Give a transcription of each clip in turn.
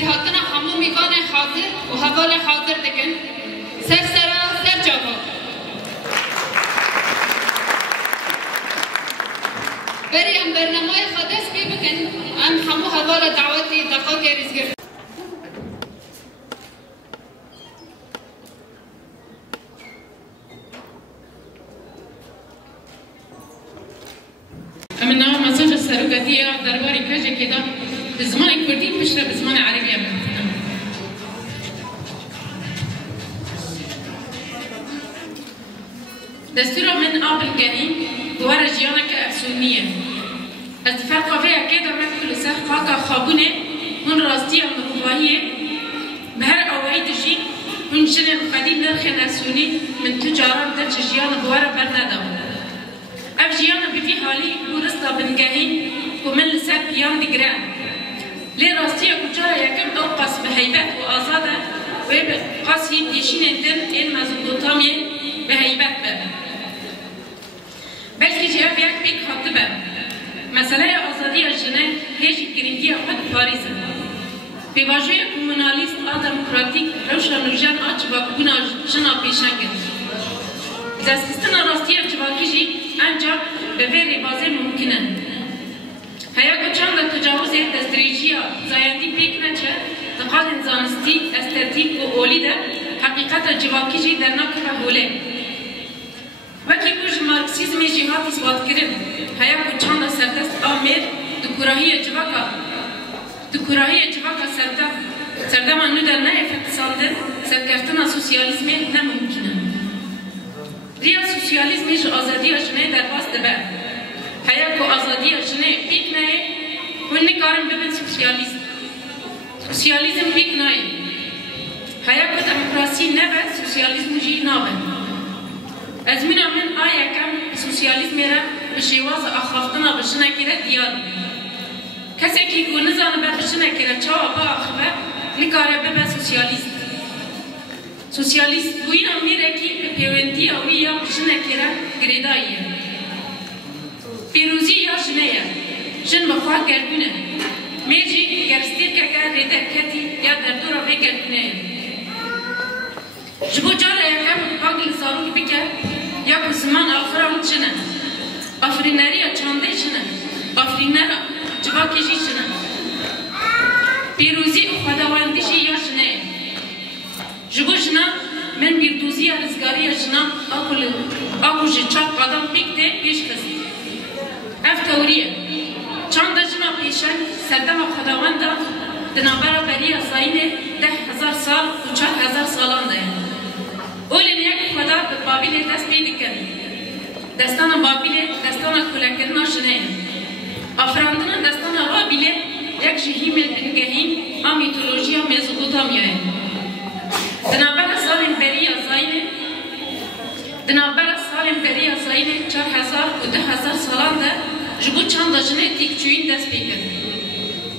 هاتنا همو میوان حاضر و حوال حاضر دکن سر سرا سر جواب بری ام برنامه خودس بی بکن ام همو حوال دعوتی دقاقی رزگر من نوع مساج السروقاتية درباري كاجة كده بزمان كردي بشرة بزمان عربية بمثنا دستورة من قابل جهين بورا جيانا كأفسونية اتفاق فيها كده ما كل ساق فاقا خابونة من راستية مطبعية بهر أوعي تجي من جنة قديم نرخي أفسوني من تجارة درج جيانا بورا برنادم اف جيانا بفي حالي ورسلا بنجاهين ومن لسان بيان دقران لي راستيا كجارة يكم أوقاس بهيبات وآزادة وقاسي ديشين الدن إن مزبوطامية بهيبات بقى بلكي جاء فيك بيك خطبة مسألة آزادية الجنان هيجي كريمية وحد باريزة بواجهة كوموناليست ديمقراطيك روشا نوجان آجبا كونا جنا بيشنگل دستستنا راستيا جواكي جي انجام به وی بازه ممکنه. هیا که چند تجاوز دستریجیا زایندی پیک نچه دقات زانستی استتیک و اولیده حقیقت جواکیجی در نکه هوله. وکی کج مارکسیزم جهات اثبات کرد. هیا که چند سردست آمیر دکوراهی جواکا سردم انو در نه افتصانده سرکرتنا سوسیالیزمی نممکنه. ریا سوسیالیزمی جو آزادی جنه در باز دبه. هیا که آزادی جنه پیک نه و نکارم ببین سوسیالیزم. سوسیالیزم پیک نه. هیا که دموکراسی نبه سوسیالیزم جی نبه. از من آیا کم سوسیالیزم را به شیواز آخافتنا بشنه کرد دیار. کسی که نزانه به بشنه کرد چاوا با آخبه نکاره ببین سوسیالیزم. سوسیالیست بوین امیره کی به پیوندی آوی یا جنه کرا گریداییه. پیروزی یا جنه یا جن بخواه گردونه. میجی گرستیر که ریده کتی یا در دورا بی گردونه. جبو جاره یکم باقی لزاروک بکه یا بزمان آفران جنه. آفرینری یا چانده جنه. آفرینر جباکی جی جنه. پیروزی خداوندیشی یا جنه. جبو جنا من بیردوزی رزگاری جنا آکو جچاق قدم بیکته پیش خست. اف توریه. چند جنا پیشن سردم خداونده دنابرا بریه زاینه 10,000 سال و 4,000 سالان ده. اولین یک خدا به بابیل دست پیدا کرد. دستان بابیل دستان کلکرنا جنه. آفراندن دستان بابیل یک جهیم بنگهین آمیتولوژیا مزوپوتامیا. دنابر سال امپریا زاینه 4,000 و 10,000 سالان ده جبو چند جنه تیکچوین دست پیکن.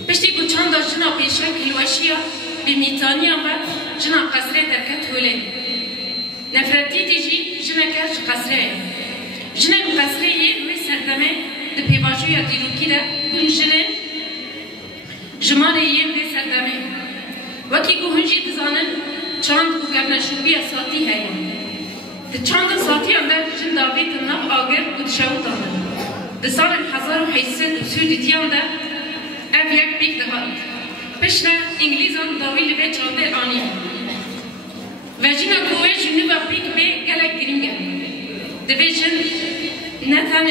پشتی بو چند جنا پیشن کلوشیا بیمیتانیا و جنا قصره درکت هوله. نفرتی دیجی جنا کرد قصره. جنا قصره یه روی سردمه ده پیواجویا دیروکی ده بون جنه جمانه یه روی سردمه. وکی گو هنجی دزانن چند کو گرنشوبی ساتی هایی. چند ساتی اندر جن داوید نب آگر بود شود آمد. دسال 1830 دیان ده اف یک بیک دهاد. پشت انگلیزان داویل به چانده آنی. و جنا کوه جنوب بیک به گلک گرینگه. دوی جن نتن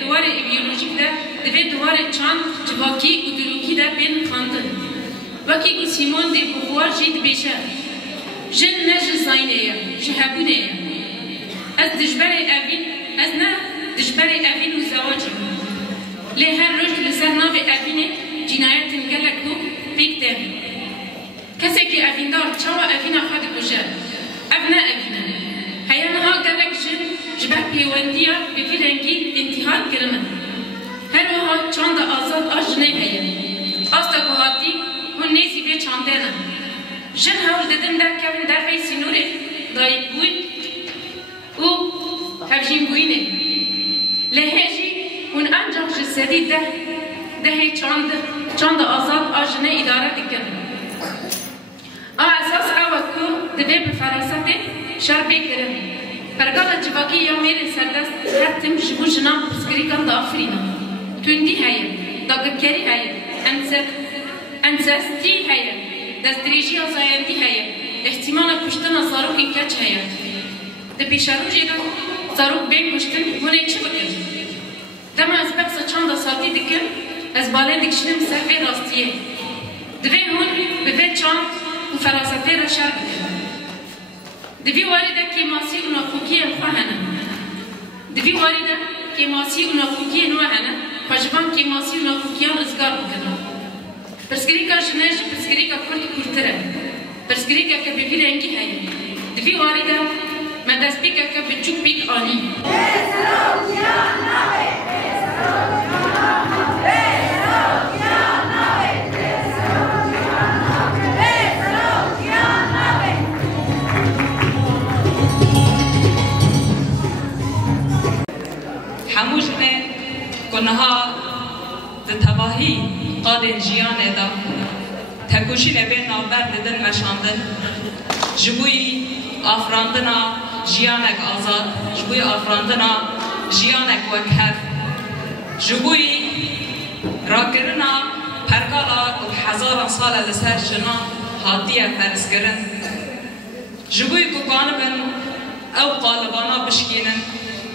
دوار بیولوژیک ده دوی دوار چند جواکی و دروکی ده بین خاندن. وکی گو سیمون دی بخوار جید بیشه. جن نج زاینه یا شهبونه یا. از دجبر اوین از نه دجبر اوین و زواجی. لی هر روز لسر نام اوینه جنایت گلک و بیک ده. کسی که اوین دار چاوا اوین خود گوشه. ابنا اوینه. هیانها گلک جن جبر پیوندیا بفیلنگی انتحاد کرمن. هر وها چند آزاد آجنه هیه. آستا گوهاتی و نیزی به چانده نه. جن هاول ددم در کبن در وی سینوره دایب بود و هفجین بوینه. لهجی اون انجام جسدی ده چند آزاد آجنه اداره دکن. دبی به فراسته شر بکرم پرگال جواکی یا میل سردست حتم جبو جناب پسکریکان دا آفرینا توندی هیا داگرکری هیا انسستی هیا دستریجی آزایندی هیا احتمال کشتن صاروخی کچ هیا دبی شروع جیرا صاروخ بین کشتن هونه چی بکن دم از بخص چند ساعتی دکن از بالا دکشنم سرفه راستیه دوی هون به وی چند و فراسته را شر بکن دوی وارده که ماسی و ناکوکی خواهنه دوی وارده که ماسی و ناکوکی نوهنه پاجبان که ماسی و ناکوکی ها ازگار بکنه پرسکری که جنش پرسکری که کرد کرتره پرسکری که به وی رنگی هایی دوی وارده مدست بیک که به چوک بیک آنی هموشنه کنها تباهی قادن جیانه دا تکوشی نبین نابرد دن مشاندن جبوی آفراندنا جیانک آزاد جبوی آفراندنا جیانک وکهف جبوی راکرنا پرکالا و هزاران سال لسر جنا حادیه فرز کرن جبوی ککانبن او قالبانا بشکینن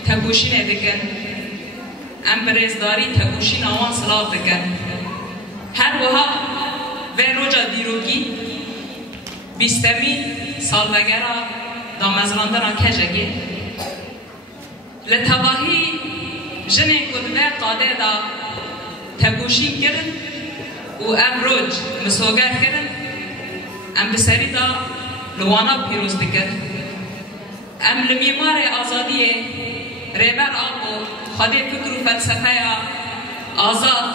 تکوشی ندکن امبرزداری تکوشی نوان صلاح دکن هر وها و روجا دیروگی بیستمی سالوگرا دا مزلاندنا کجگی لتواهی جنه کدوه قاده دا تکوشی کرن و ام روج مسوگر کرن ام بسری دا لوانا پیروز دکن ام لمیمار آزادیه ریبر آقو خواده فکر و فلسفه آزاد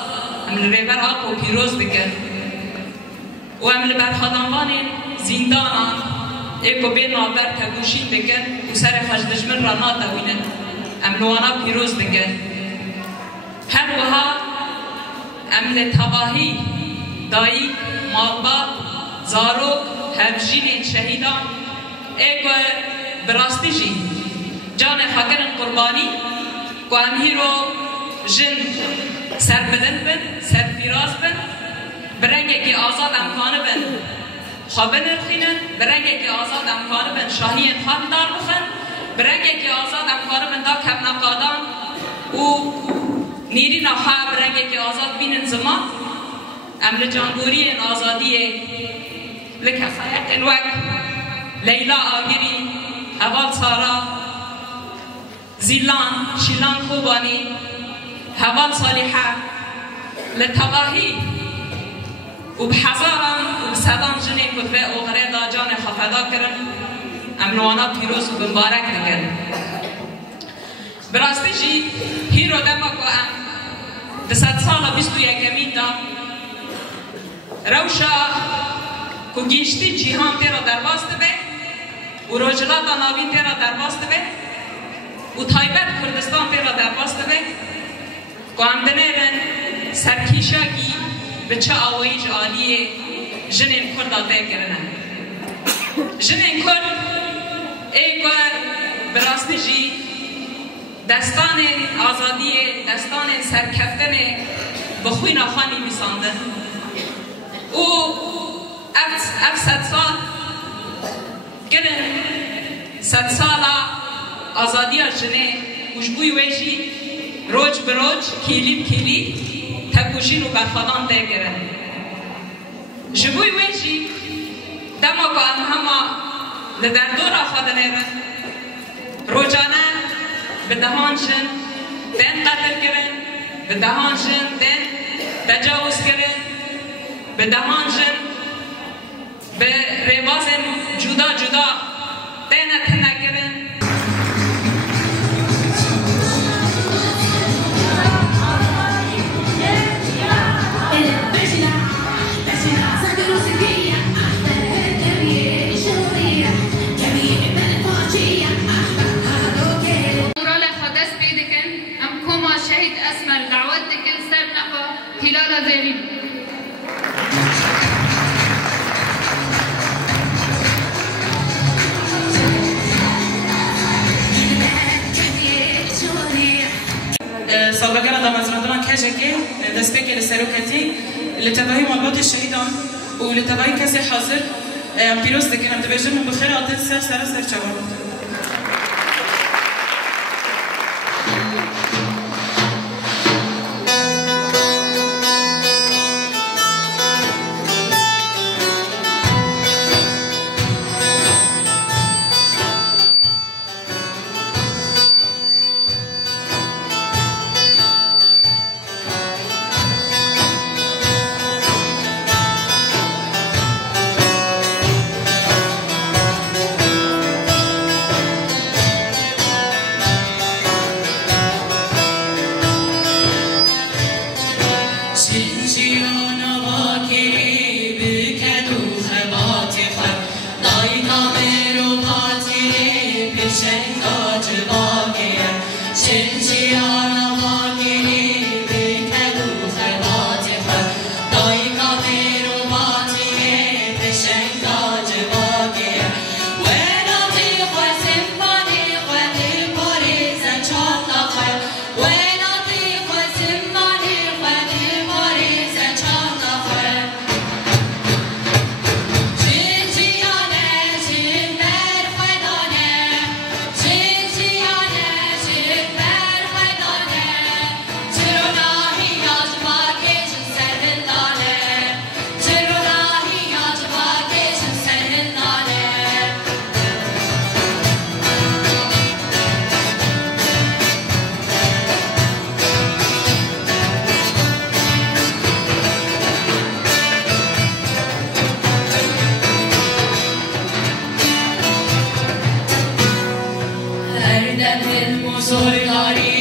ام لریبر آقو پیروز دکن و ام لبرخادانوان زندانان ایکو بین آبر تگوشین دکن و سر خجدجمن را ناتوینن ام لوانا پیروز دکن هر وها ام لتواهی دایی مالبات زاروک هفجین شهیدان ایکو براستی جی جان خاکرن قربانی که امی رو جن سر بدن بن سر پیراز بن برنگه که آزاد امکانه بن خوابن ارخینن برنگه که آزاد امکانه بن شاهی انخان دار بخن برنگه که آزاد امکانه بن دا کم نقادان و نیری نخواه برنگه که آزاد بینن زمان امل جانگوری آزادیه لکفایت انوک لیلا آگیری حوال سارا زیلان شیلان خوبانی حوال صالحه لتواهی و بحزاران و بسدان جنه کتبه اوغره دا جان خفدا کرن امنوانا پیروز و بمبارک دکن براستی جی هیرو دما کو ام دست سالا 21 دا روشا کو گیشتی جیهان تیرا درباست به و روجلات ناوین تیرا درباست به و تایبت کردستان تیرا درباست به کو ام دنیرن سرکیشاگی به چه آوایج آلیه جنین کرد آده کرنن جنین کرد ایگو براستی جی دستان آزادی دستان سرکفتن بخوی ناخانی میساندن او اف 100 سال گرن 100 سالا آزادی جنه خوشبوی ویجی روج بروج کیلی کیلی تکوشین و برخوادان ده گرن جبوی ویجی دما که همه لدردور آخوادن ایرن روجانه به دهانشن دن قتل کرن به دهانشن دن تجاوز کرن به دهانشن به رواز جدا جدا دن اتنه کرن هلال زيرين كاجكي دستك لسروكتي لتبعي مالبات الشهيدان ولتبعي كسي حاضر بيروز دكنا متبجر من بخير عطل سر شباب Sorry,